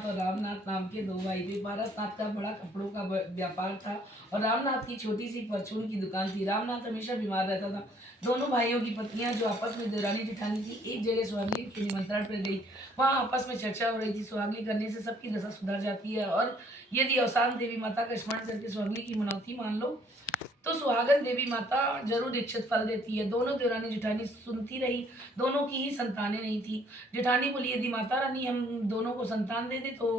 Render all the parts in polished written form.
और रामनाथ नाम के दो भाई थे। पारसनाथ का बड़ा कपड़ों का व्यापार था और रामनाथ की छोटी सी परचून की दुकान थी। रामनाथ हमेशा बीमार रहता था। दोनों भाइयों की पत्नियां जो आपस में देवरानी जेठानी थी, एक जगह सुहागली के निमंत्रण पर गई। वहां आपस में चर्चा हो रही थी। सुहागली करने से सबकी दशा सुधर जाती है और यदि अवसान देवी माता का स्मरण करके सुहागली की मनौती मान लो तो सुहागन देवी माता जरूर इच्छित फल देती है। दोनों देवरानी जेठानी सुनती रही। दोनों की ही संतानें नहीं थी। जेठानी बोली, यदि माता रानी हम दोनों को संतान दे दे तो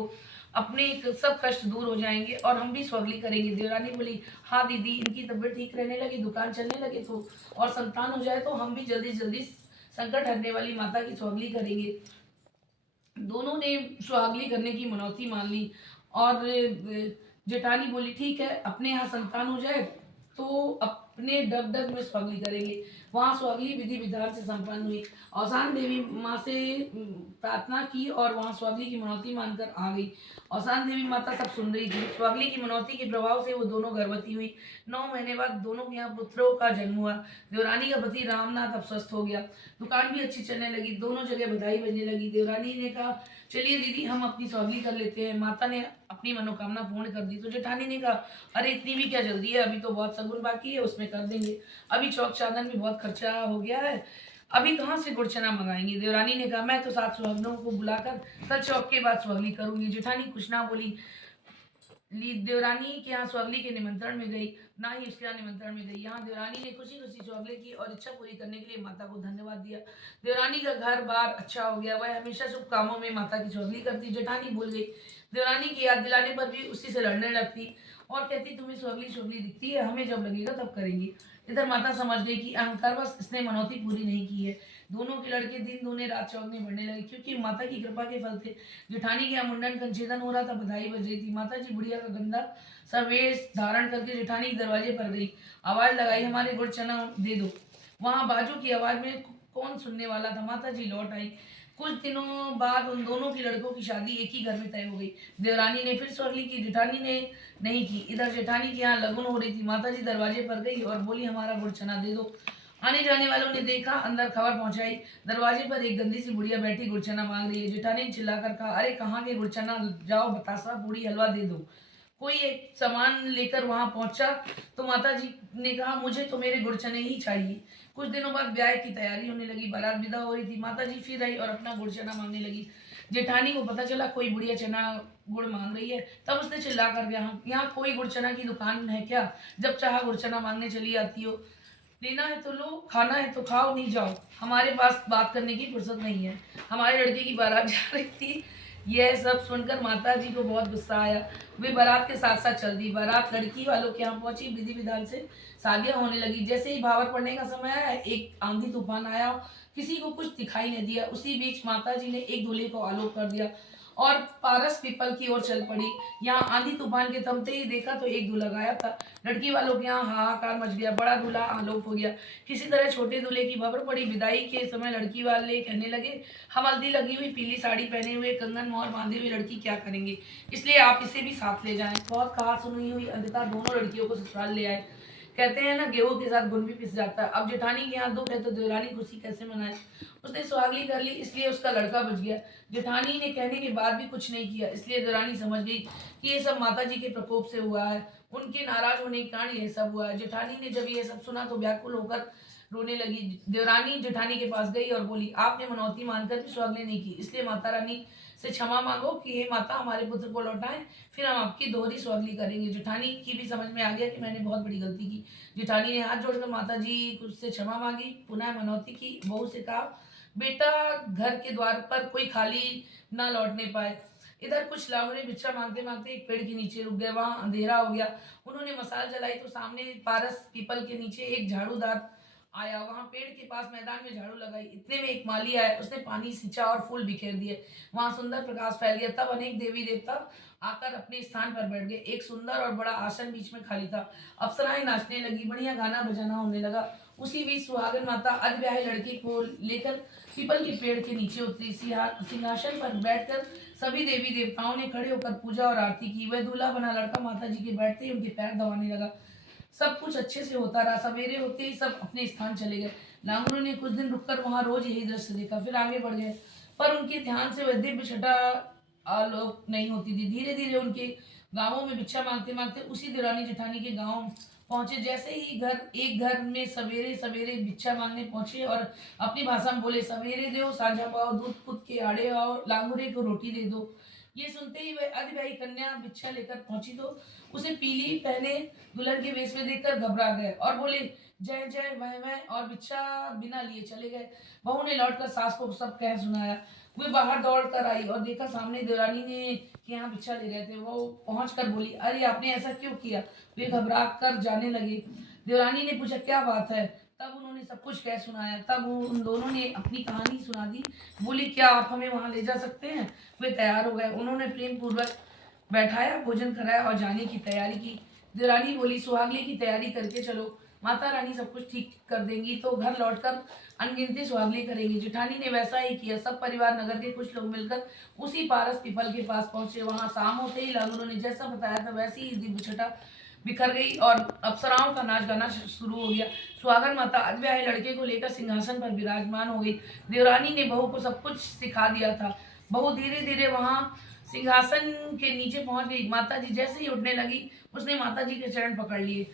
अपने सब कष्ट दूर हो जाएंगे और हम भी सुहागली करेंगे। देवरानी बोली, हाँ दीदी, इनकी तबीयत ठीक रहने लगी, दुकान चलने लगे तो और संतान हो जाए तो हम भी जल्दी जल्दी संकट हरने वाली माता की सुहागली करेंगे। दोनों ने सुहागली करने की मनौती मान ली और जेठानी बोली, ठीक है, अपने यहाँ संतान हो जाए तो अपने डग डग में सुहागली करेंगे। वहां सुहागली विधि विधान से संपन्न हुई। औसान देवी माँ से प्रार्थना की और वहां सुहागली की मनौती मानकर आ गई। औसान देवी माता सब सुन रही थी। सुहागली की मनौती के प्रभाव से वो दोनों गर्भवती हुई। 9 महीने बाद दोनों के यहाँ पुत्रों का जन्म हुआ। देवरानी का पति रामनाथ अब स्वस्थ हो गया। दुकान भी अच्छी चलने लगी। दोनों जगह बधाई बजने लगी। देवरानी ने कहा, चलिए दीदी, हम अपनी सुहागली कर लेते हैं। माता ने अपनी मनोकामना पूर्ण कर दी। तो जेठानी ने कहा, अरे इतनी भी क्या जल्दी है, अभी तो बहुत सगुन बाकी है, उसमें कर देंगे। अभी चौक चांदन में बहुत खर्चा हो गया है, अभी कहाँ से गुड़ चना मंगाएंगे। देवरानी ने कहा, मैं तो 7 सुहागनों को बुलाकर कल चौक के बाद सुहागली करूंगी। जेठानी कुछ ना बोली। देवरानी के यहाँ सुहागली के निमंत्रण में गई, ना ही उसके यहाँ निमंत्रण में गई। यहाँ देवरानी ने खुशी खुशी सुहागली की और इच्छा पूरी करने के लिए माता को धन्यवाद दिया। देवरानी का घर बार अच्छा हो गया। वह हमेशा शुभ कामों में माता की सुहागली करती। जेठानी भूल गई। देवरानी की याद दिलाने पर भी उसी से लड़ने लगती और कहती, तुम्हें सुहागली सुहागली दिखती है, हमें जब लगेगा तब करेंगे। इधर माता समझ गई कि अहंकार बस इसने मनौती पूरी नहीं की है। दोनों के लड़के दिन दूने रात चौगने बढ़ने लगे क्योंकि माता की कृपा के फल थे। जेठानी के यहाँ मुंडन कंचेदन हो रहा था, बधाई बज रही थी। माता जी बुढ़िया का गंदा सा वेश धारण करके जेठानी के दरवाजे पर गई। आवाज लगाई, हमारे गुड़ चना दे दो। वहां बाजू की आवाज में कौन सुनने वाला था। माता जी लौट आई। कुछ दिनों बाद उन दोनों की लड़कों की शादी एक ही घर में तय हो गई। देवरानी ने फिर सुहागली की, जेठानी ने नहीं की। इधर जेठानी के यहाँ लगन हो रही थी। माता जी दरवाजे पर गई और बोली, हमारा गुड़ चना दे दो। आने जाने वालों ने देखा, अंदर खबर पहुंचाई, दरवाजे पर एक गंदी सी बुढ़िया बैठी गुड़चना मांग रही है। जेठानी ने चिल्लाकर कहा, अरे कहाँ के गुड़चना, जाओ बतासा पूड़ी हलवा दे दो। कोई एक सामान लेकर वहां पहुंचा तो माता जी ने कहा, मुझे तो मेरे गुड़ चने ही चाहिए। कुछ दिनों बाद ब्याह की तैयारी होने लगी। बारात विदा हो रही थी। माता जी फिर आई और अपना गुड़ चना मांगने लगी। जेठानी को पता चला कोई बुढ़िया चना गुड़ मांग रही है। तब उसने चिल्ला कर गया, यहाँ कोई गुड़ चना की दुकान है क्या? जब चाह गुड़ चना मांगने चली आती हो। लेना है तो लो, खाना है तो खाओ, नहीं जाओ, हमारे पास बात करने की फुर्सत नहीं है। हमारे लड़के की बारात जा रही थी। यह सब सुनकर माता जी को बहुत गुस्सा आया। वे बारात के साथ साथ चल दी। बारात लड़की वालों के यहाँ पहुंची। विधि विधान से शादियां होने लगी। जैसे ही भावर पड़ने का समय आया, एक आंधी तूफान आया। किसी को कुछ दिखाई नहीं दिया। उसी बीच माता जी ने एक दूल्हे को आलोक कर दिया और पारस पीपल की ओर चल पड़ी। यहाँ आंधी तूफान के थमते ही देखा तो एक दूल्हा गायब था। लड़की वालों के यहाँ हाहाकार मच गया। बड़ा दूल्हा आलोप हो गया। किसी तरह छोटे दूल्हे की खबर पड़ी। विदाई के समय लड़की वाले कहने लगे, हम हल्दी लगी हुई पीली साड़ी पहने हुए कंगन मोहर बांधे हुए लड़की क्या करेंगे, इसलिए आप इसे भी साथ ले जाएं। बहुत कहा सुनी हुई अंततः दोनों लड़कियों को ससुराल ले आए। कहते हैं ना, गेहूं के साथ गुण भी पिस जाता है। अब जेठानी के यहाँ दुख है तो देवरानी खुशी कैसे मनाए। उसने सुहागली कर ली, इसलिए उसका लड़का बच गया। जेठानी ने कहने के बाद भी कुछ नहीं किया, इसलिए देवरानी समझ गई कि ये सब माता जी के प्रकोप से हुआ है। उनके नाराज होने के कारण यह सब हुआ है। जेठानी ने जब ये सब सुना तो व्याकुल होकर रोने लगी। देवरानी जेठानी के पास गई और बोली, आपने मनौती मानकर भी सुहागली नहीं की, इसलिए माता रानी से क्षमा मांगो कि हे माता, हमारे पुत्र को लौटाएं, फिर हम आपकी दोहरी सुहागली करेंगे। जेठानी की भी समझ में आ गया कि मैंने बहुत बड़ी गलती की। जेठानी ने हाथ जोड़कर माता जी से क्षमा मांगी, पुनः मनौती की। बहू से कहा, बेटा घर के द्वार पर कोई खाली ना लौटने पाए। इधर कुछ लावरे भिक्षा मांगते मांगते एक पेड़ के नीचे रुक गए। वहां अंधेरा हो गया। उन्होंने मसाल जलाई तो सामने पारस पीपल के नीचे एक झाड़ूदार आया। वहां पेड़ के पास मैदान में झाड़ू लगाई। इतने में एक माली आया। उसने पानी सींचा और फूल बिखेर दिए। वहां सुंदर प्रकाश फैल गया। तब अनेक देवी देवता आकर अपने स्थान पर बैठ गए। एक सुंदर और बड़ा आसन बीच में खाली था। अप्सराएं नाचने लगी। बढ़िया गाना बजाना होने लगा। उसी बीच सुहागन माता अधब्याहे लड़के को लेकर पीपल के पेड़ के नीचे उतरी। सिंहासन पर बैठकर सभी देवी देवताओं ने खड़े होकर पूजा और आरती की। वह दूल्हा बना लड़का माता जी के बैठते ही उनके पैर दबाने लगा। सब कुछ अच्छे से होता रहा। सवेरे होते ही सब अपने स्थान चले गए। लांगड़ों ने कुछ दिन रुककर वहां रोज यही दृश्य देखा, फिर आगे बढ़ गए। पर उनके ध्यान से वह दिव्य छटा आलोक नहीं होती थी। धीरे धीरे उनके गांवों में भिक्षा मांगते मांगते उसी देवरानी जेठानी के गांव पहुंचे। जैसे ही एक घर में सवेरे सवेरे भिक्षा मांगने पहुंचे और अपनी भाषा में बोले, सवेरे दो साझा पाओ, दूध पुत के आड़े आओ, लांगुरे को रोटी दे दो। ये सुनते ही वह अधिव्याही कन्या भिक्षा लेकर पहुंची तो उसे पीली पहने दुल्हन के वेश में देखकर घबरा गए और बोले, जय जय वह, और भिक्षा बिना लिए चले गए। बहू ने लौटकर सास को सब कह सुनाया। वे बाहर दौड़ कर आई और देखा सामने देवरानी ने के यहाँ भिक्षा ले रहे थे। वो पहुंच कर बोली, अरे आपने ऐसा क्यों किया? वे घबरा कर जाने लगे। देवरानी ने पूछा, क्या बात है? तब उन्होंने सब कुछ कह सुनाया। तब उन दोनों ने अपनी कहानी सुना दी। बोली, क्या आप हमें वहां ले जा सकते हैं? वे तैयार हो गए। उन्होंने प्रेम पूर्वक बैठाया, भोजन कराया और जाने की तैयारी की। देवरानी बोली, सुहागले की तैयारी करके चलो, माता रानी सब कुछ ठीक कर देंगी। तो घर लौटकर अनगिनती सुहागले करेंगी। जेठानी ने वैसा ही किया। सब परिवार नगर के कुछ लोग मिलकर उसी पारस पीपल के पास पहुंचे। वहां शाम होते ही लालू ने जैसा बताया था वैसी ही दिव्य छटा बिखर गई और अप्सराओं का नाच गाना शुरू हो गया। सुहागन माता अधब्याहे लड़के को लेकर सिंहासन पर विराजमान हो गई। देवरानी ने बहू को सब कुछ सिखा दिया था। बहू धीरे धीरे वहां सिंहासन के नीचे पहुंच गई। माता जी जैसे ही उठने लगी, उसने माता जी के चरण पकड़ लिए।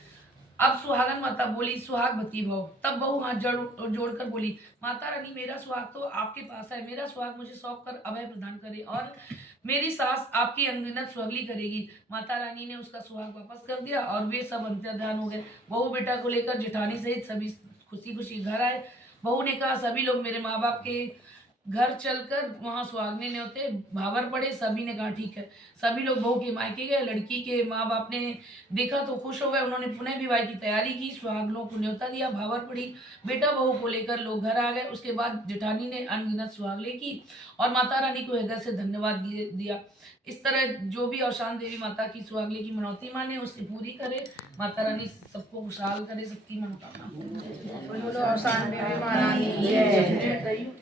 अब सुहागन माता बोली, सुहागवती भव। तब बहू हाथ जोड़कर बोली, माता रानी, मेरा सुहाग तो आपके पास है। मेरा सुहाग मुझे सौंप कर अभय प्रदान करे और मेरी सास आपकी अनगिनत सुहागली करेगी। माता रानी ने उसका सुहाग वापस कर दिया और वे सब अंतर्ध्यान हो गए। बहू बेटा को लेकर जेठानी सहित सभी खुशी खुशी घर आए। बहू ने कहा, सभी लोग मेरे माँ बाप के घर चलकर वहां सुहागने न्योते भावर पड़े। सभी ने कहा ठीक है। सभी लोग बहू के मायके गए। लड़की के माँ बाप ने देखा तो खुश हो गए। उन्होंने पुनः विवाह की तैयारी की। सुहागनों को न्योता दिया, भावर पड़ी। बेटा बहू को लेकर लोग घर आ गए। उसके बाद जेठानी ने अनगिनत सुहागले की और माता रानी को हृदय से धन्यवाद दिया। इस तरह जो भी औशान देवी माता की सुहागले की मनौती माने उससे पूरी करे। माता रानी सबको खुशहाल करे, सबकी मनोकामना। बोलो औसान देवी महारानी की जय।